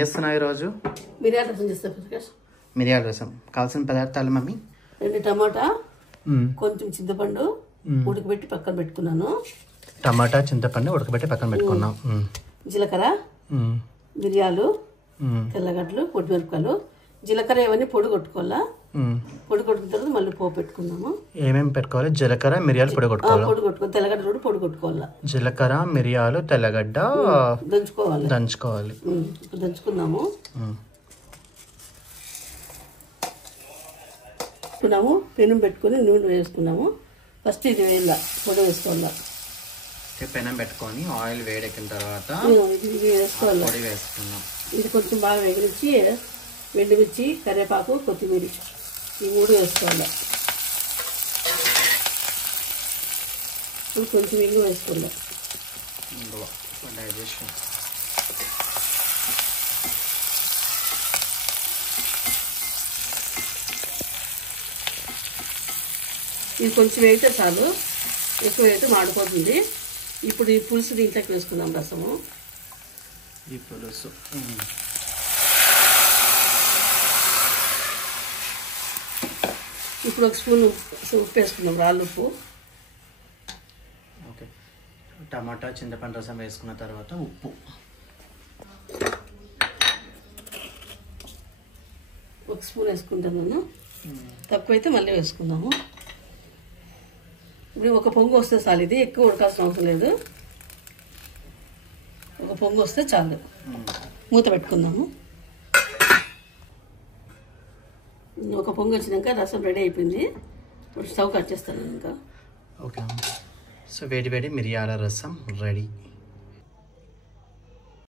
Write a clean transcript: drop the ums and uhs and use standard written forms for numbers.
చేస్తున్నావు ఈరోజు? మిరియాల రసం చేస్తా ప్రకాష్. మిరియాల రసం కావాల్సిన పదార్థాలు మమ్మీ? 2 టమాటా, కొంచెం చింతపండు ఉడకబెట్టి పక్కన పెట్టుకున్నాను. టమాటా చింతపండు ఉడకబెట్టి పక్కన పెట్టుకున్నాం. జీలకర్ర, మిరియాలు, తెల్లగడ్డలు, పొడిమిరపకాయలు. జీలకర్ర ఇవన్నీ పొడి కొట్టుకోవాలా. పొడి కొట్టుకున్న తర్వాత మళ్ళీ పోపు పెట్టుకున్నాము. ఏమేమి పెట్టుకోవాలి? జీలకర్ర, మిరియాలు పొడి కొట్టుకోవాలి. పొడి కొట్టుకోవాలి. తెల్లగడ్డ కూడా పొడి కొట్టుకోవాలా. జీలకర్ర, మిరియాలు, తెల్లగడ్డ దంచుకోవాలి. దంచుకున్నాము. పెనం పెట్టుకుని నూనె వేసుకున్నాము. ఫస్ట్ ఇది వేయాల, పొడి వేసుకోవాలా. పెనం పెట్టుకొని ఆయిల్ వేడెక్కిన తర్వాత ఇది వేసుకోవాలి. పొడి వేసుకున్నాం. ఇది కొంచెం బాగా వేగించి ఎండుమిర్చి, కరివేపాకు, కొత్తిమీర ఈ 3 వేసుకోవాలి. కొంచెం ఇంగు వేసుకోవాలి. ఇది కొంచెం వేగితే చాలు, ఎక్కువ అయితే మాడిపోతుంది. ఇప్పుడు ఈ పులుసు దీంట్లోకి వేసుకుందాం. రసము ఈ పులుసు ఇప్పుడు 1 స్పూన్ ఉప్పు వేసుకుందాం, రాళ్ళు ఉప్పు. ఓకే. టమాటా చింతపండు రసం వేసుకున్న తర్వాత ఉప్పు 1 స్పూన్ వేసుకుంటాను. తక్కువైతే మళ్ళీ వేసుకుందాము. ఇప్పుడు 1 పొంగు వస్తే చాలు. ఇది ఎక్కువ ఉడకాల్సిన అవసరం లేదు. 1 పొంగు వస్తే చాలు. మూత పెట్టుకుందాము. 1 పొంగు వచ్చినాక రసం రెడీ అయిపోయింది. ఇప్పుడు స్టవ్ కట్ చేస్తాను ఇంకా. ఓకే. సో వేడి వేడి మిరియాల రసం రెడీ.